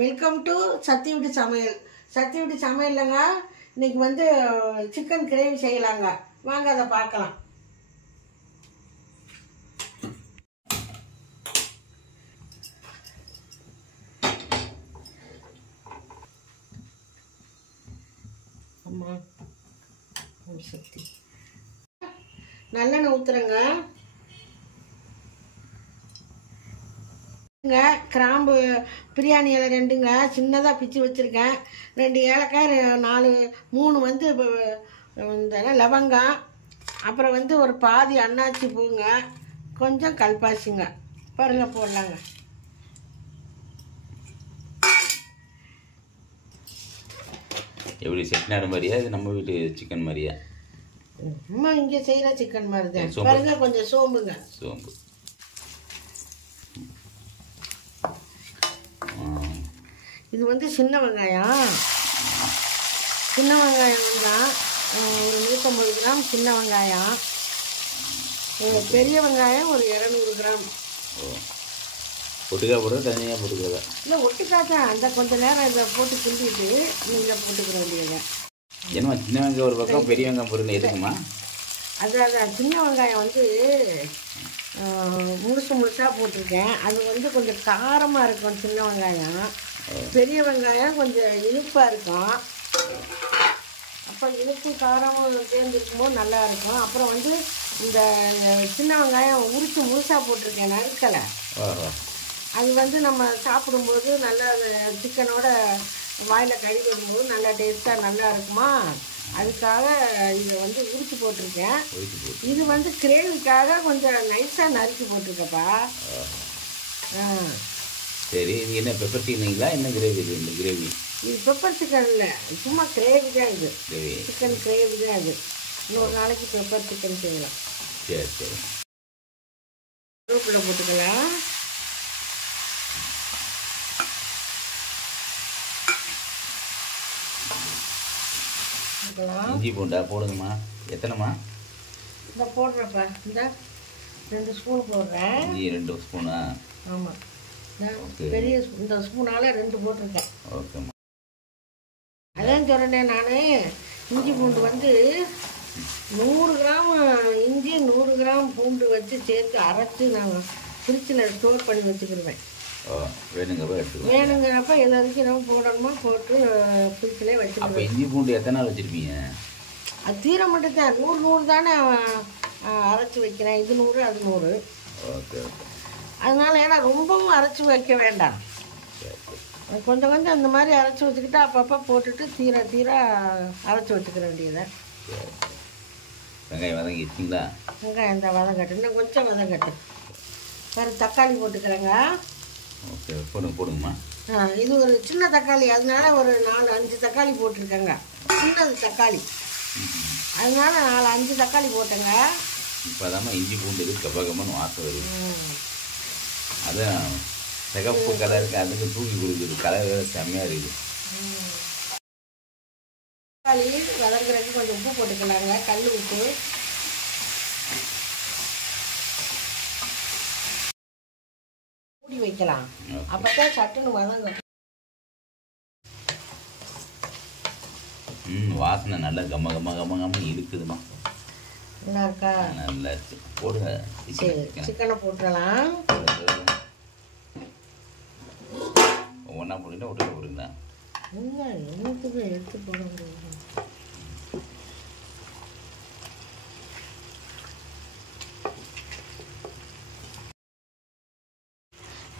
Welcome to சத்தி வீட்டு சமையல். சத்தி வீட்டு சமையல்லங்க இன்னைக்கு வந்து சிக்கன் கிரேவி செய்யலாங்க. வாங்க அதை பார்க்கலாம். அம்மா சக்தி நல்லெண்ணெய் ஊற்றுறேங்க. கிராம்பு பிரியாணி இலை 2ங்க சின்னதாக பிச்சு வச்சுருக்கேன். 2 ஏலக்காய் 3 வந்து இந்த லவங்கம், அப்புறம் வந்து ஒரு பாதி அன்னாச்சி பூங்க, கொஞ்சம் கல்பாசிங்க. பாருங்க போடலாங்க. எப்படி செட்டிநாடு மாதிரியா இது நம்ம வீட்டு சிக்கன் மாதிரியா? அம்மா இங்கே செய்கிற சிக்கன் மாதிரி தான். பாருங்க கொஞ்சம் சோம்புங்க. சோம்பு இது வந்து சின்ன வெங்காயம். சின்ன வெங்காயம் தான் ஒரு 150 கிராம் சின்ன வெங்காயம். பெரிய வெங்காயம் ஒரு 200 கிராம். ஒட்டுக்கா போடுறது தனியாக போட்டுக்கிறதா? இல்லை ஒட்டுக்கா தான். அந்த கொஞ்சம் நேரம் இதை போட்டு கிண்டிட்டு நீங்கள் போட்டுக்கிற வேண்டியது. என்னம்மா சின்ன வெங்காயம் ஒரு பக்கம் பெரிய வெங்காயம் போடுங்க எதுக்குமா? அதான் சின்ன வெங்காயம் வந்து முழுசாக போட்டிருக்கேன். அது வந்து கொஞ்சம் காரமாக இருக்கும் சின்ன வெங்காயம். பெரிய வெங்காயம் கொஞ்சம் இனிப்பாக இருக்கும். அப்போ இனிப்பு காரமும் சேர்ந்துருக்கும்போது நல்லா இருக்கும். அப்புறம் வந்து இந்த சின்ன வெங்காயம் உரித்து முழுசாக போட்டிருக்கேன் நறுக்கலை. அது வந்து நம்ம சாப்பிடும்போது நல்லா சிக்கனோட வாயில் கறி வரும்போது நல்லா டேஸ்ட்டாக நல்லா இருக்குமா, அதுக்காக இதை வந்து உரித்து போட்டிருக்கேன். இது வந்து கிரேவிக்காக கொஞ்சம் நைஸாக நறுக்கி போட்டிருக்கப்பா. சரி, இது என்ன பெப்பர் சிக்கனுங்களா என்ன கிரேவி? இது இந்த கிரேவி இது பெப்பர் சிக்கன் இல்லை, சும்மா கிரேவி தான். இது சிக்கன் கிரேவி தான். அது இன்னொரு நாளைக்கு பெப்பர் சிக்கன் செய்யலாம். சரி சரி. கருவேப்பிலை போட்டுக்கலாம். இஞ்சி பூண்டா போடுங்கம்மா. எத்தனைம்மா? இந்த போடுறப்பா, இந்த 2 ஸ்பூன் போடுறேன். இஞ்சி 2 ஸ்பூனா? ஆமாம், பெரிய இந்த ஸ்பூனால் 2 போட்டிருக்கேன். ஓகேம்மா. அதான் சொல்கிறேன் நான். இஞ்சி பூண்டு வந்து 100 கிராம் இஞ்சி 100 கிராம் பூண்டு வச்சு சேர்த்து அரைச்சி நான் ஃப்ரிட்ஜில் ஸ்டோர் பண்ணி வச்சுக்கிடுவேன். வேணுங்கிறப்ப எல்லாருக்கும் நம்ம போடணுமா போட்டு ஃப்ரிட்ஜிலே வச்சுருவேன். அப்போ இஞ்சி பூண்டு எத்தனை நாள் வச்சுருப்பீங்க? அது தீர மட்டும் தான். 100 தானே அரைச்சி வைக்கிறேன். இது 100 அது 100. Okay okay. அதனால ஏன்னா ரொம்பவும் அரைச்சி வைக்க வேண்டாம். கொஞ்சம் கொஞ்சம் அந்த மாதிரி அரைச்சி வச்சுக்கிட்டு அப்பப்போ போட்டுட்டு தீர அரைச்சி வச்சுக்கிற வேண்டியதை. வெங்காயம் வதங்கிடுச்சிங்களா? வெங்காயம் இந்த வதங்கட்டு, இன்னும் கொஞ்சம் வதங்கட்டு. வேறு தக்காளி போட்டுக்கிறேங்க. ஓகே போடுங்கம்மா. இது ஒரு சின்ன தக்காளி, அதனால ஒரு 4-5 தக்காளி போட்டிருக்கேங்க. சின்னது தக்காளி, அதனால 4-5 தக்காளி போட்டேங்க. இப்போ அதாம்மா இஞ்சி பூண்டு இது கபகமன்னு வாசம் வருது. அதான் சிகப்பு கலருக்கு அதுக்கு தூக்கி கொடுக்குது. கலர் வேறு செம்மையாக இருக்குது. தக்காளி வதங்குறதுக்கு கொஞ்சம் உப்பு போட்டுக்கலாங்க, கல் உப்பு. மூடி வைக்கலாம், அப்பதான் சட்டுன்னு வதங்கும். வாசனை நல்லா கம்ம கம்ம கம்ம கம்ம இருக்குதுமா. நல்லா இருக்கா? நல்லா இருக்கு. போடுங்க. சரி, சிக்கனை போட்டுடலாம். ஒன்றா போட்டுக்கிட்டா ஒட்டுக்க போடுங்களா? இல்லை, என்னத்துக்கு எடுத்து போட முடியும்.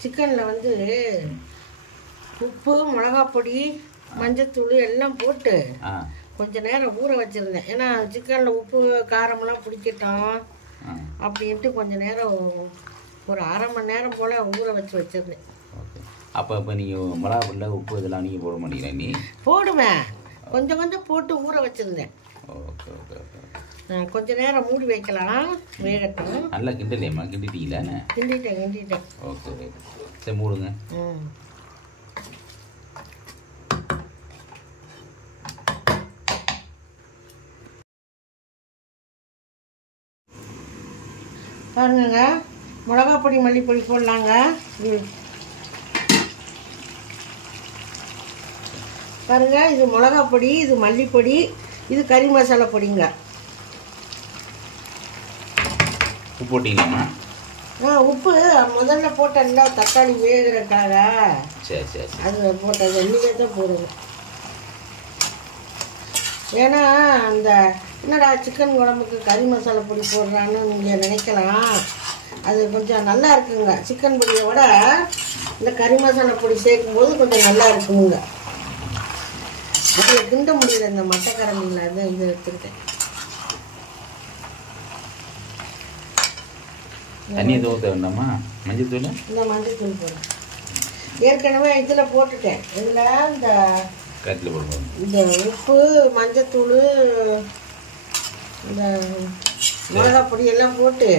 சிக்கனில் வந்து உப்பு, மிளகாப்பொடி, மஞ்சத்தூள் எல்லாம் போட்டு கொஞ்ச நேரம் ஊற வச்சுருந்தேன். ஏன்னா சிக்கனில் உப்பு காரமெல்லாம் பிடிக்கட்டும் அப்படின்ட்டு கொஞ்சம் நேரம் ஒரு 1/2 மணி நேரம் போல் ஊற வச்சுருந்தேன். அப்போ நீங்கள் மிளகாப்பொடில உப்பு இதெல்லாம் நீங்கள் போட மாட்டீங்களா? நீ போடுவேன், கொஞ்சம் கொஞ்சம் போட்டு ஊற வச்சுருந்தேன். Okay okay okay. கொஞ்ச நேரம் மூடி வைக்கலாம், வேகட்டும். நல்லா கிண்டலையம்மா? கிண்டிட்டீங்களா? கிண்டிட்டேன். Okay okay. சரி மூடுங்க. பாருங்க, மிளகாப்பொடி மல்லிப்பொடி போடலாங்க. பாருங்கள், இது மிளகா பொடி, இது மல்லிப்பொடி, இது கறி மசாலா பொடிங்க. உப்பு போட்டிங்களாம்மா? உப்பு முதல்ல போட்டேன்ல தக்காளி வேகிறதுக்காக. சரி சரி சரி. அது போட்டது இன்றைக்கே தான் போடுங்க. ஏன்னா அந்த என்னடா சிக்கன் குழம்புக்கு கறி மசாலா பொடி போடுறான்னு நீங்கள் நினைக்கலாம். அது கொஞ்சம் நல்லா இருக்குங்க. சிக்கன் பொடியை விட இந்த கறி மசாலா பொடி சேர்க்கும்போது கொஞ்சம் நல்லா இருக்குங்க. அதில் கிண்ட முடியல இந்த மட்டக்கரண்டியில். அது இதை எடுத்துக்கிட்டேன். தண்ணி எதுவும் ஊற்ற வேண்டாமா? மஞ்சத்தூள்? இந்த மஞ்சத்தூள் போடுறேன். ஏற்கனவே இதில் போட்டுட்டேன். இதில் இந்த கட்டில் போடுவோம். இந்த உப்பு, மஞ்சத்தூள், இந்த மிளகா பொடியெல்லாம் போட்டு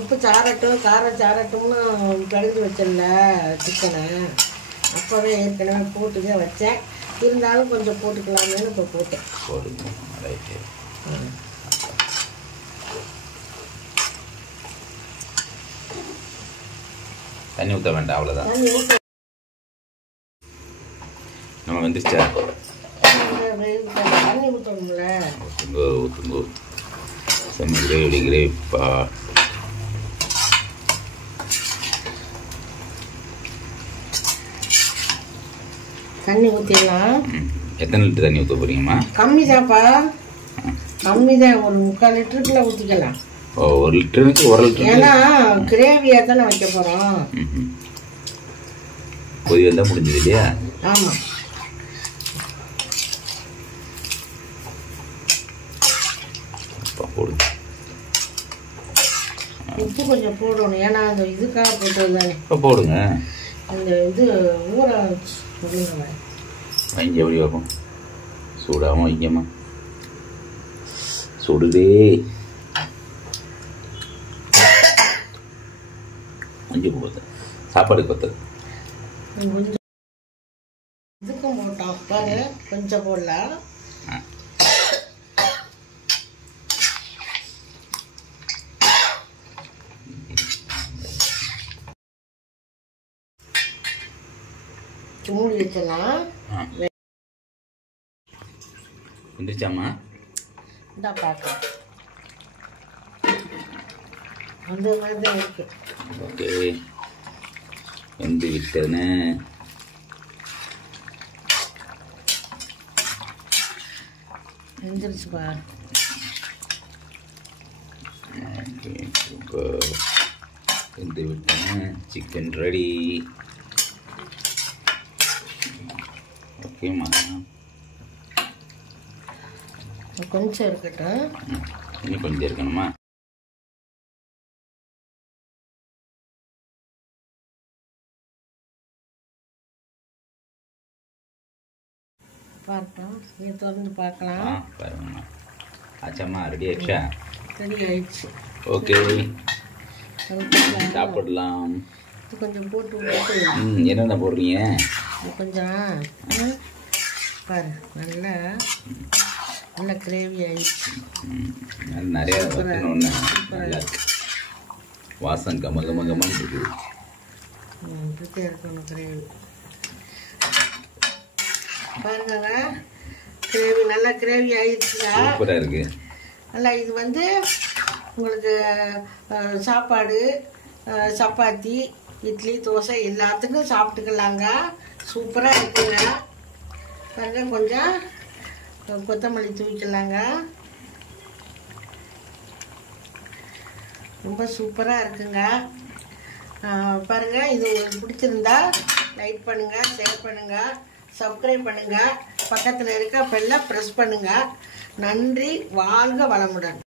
உப்பு சாரட்டும் காரம் சாரட்டும்னு கழுவி வச்சேன்ல சிக்கனை. அப்போவே ஏற்கனவே போட்டு தான் வச்சேன். இருந்தாலும் கொஞ்சம் போட்டுக்கலாமேன்னு இப்போ போட்டேன். போடுங்க. ரைட்டு. தண்ணி ஊற்ற வேண்டாம், அவ்வளோதான். தண்ணி ஊற்ற நம்ம வந்துருச்சா? தண்ணி ஊற்றணும்ல. ஊற்றுங்கோ ஊற்றுங்கோ. செம்ம கிரேவி கிரேவிப்பா. தண்ணி ஊற்றிடலாம். எத்தனை லிட்டர் தண்ணி ஊற்ற போறீங்கம்மா? கம்மி தான்ப்பா, கம்மி தான். ஒரு 3/4 லிட்டருக்குள்ள ஊற்றிக்கலாம். ஓ, 1 லிட்டருக்கு 1 லிட்டர். ஏன்னா கிரேவியாக தானே வைக்க போகிறோம். கொதி வந்தால் முடிஞ்சது இல்லையா? ஆமாம். போடுங்க. உப்பு கொஞ்சம் போடணும். ஏன்னா அந்த இதுக்காக போட்டது தானே. இப்போ போடுங்க. அந்த இது ஊற வைங்க. வைங்க, எப்படி வைப்போம்? சூடாகவும் வைங்கம்மா. சுடுதே. கொஞ்சம் போகுது, சாப்பாடு கொத்தது. கொஞ்சம் இதுக்கும் போட்டோம் பாரு, கொஞ்சம் போடலாம். மூடி வச்சலாம். வந்துருச்சாம்மா? இந்தா பார்க்கலாம். அந்த மாதிரி தான் இருக்கு. ஓகே, வெந்து விட்டன. வெந்துருச்சுப்பா. சூப்பர், வெந்து விட்டன. Chicken ready. ஓகேம்மா, கொஞ்சம் இருக்கட்டும். இன்னும் கொஞ்சம் இருக்கணுமா? பார்ப்போம், நீ திறந்து பார்க்கலாம். பாருங்கம்மா. ஆச்சாம்மா, ரெடி ஆயிடுச்சா? ரெடி ஆயிடுச்சு. ஓகே, சாப்பிடலாம். கொஞ்சம் போட்டு விட்டு. என்னென்ன போடுறீங்க? கொஞ்சம் பாரு, நல்லா நல்லா கிரேவி ஆயிடுச்சு. நிறையா ஒன்று நல்லா இருக்கு. வாசம் கம கம கமன்னு இருக்குது. இப்படித்தான் இருக்கணும் கிரேவி. பாருங்க, கிரேவி நல்லா கிரேவி ஆயிடுச்சுங்க. சூப்பராக இருக்கு. நல்லா இது வந்து உங்களுக்கு சாப்பாடு, சப்பாத்தி, இட்லி, தோசை எல்லாத்துக்கும் சாப்பிட்டுக்கலாங்க. சூப்பராக இருக்குங்க. பாருங்க, கொஞ்சம் கொத்தமல்லி தூவிக்கலாங்க. ரொம்ப சூப்பராக இருக்குங்க. பாருங்கள், இது உங்களுக்கு பிடிச்சிருந்தா லைக் பண்ணுங்கள், ஷேர் பண்ணுங்கள், சப்ஸ்கிரைப் பண்ணுங்கள், பக்கத்தில் இருக்க பெல்லை ப்ரெஸ் பண்ணுங்கள். நன்றி. வாழ்க வளமுடன்.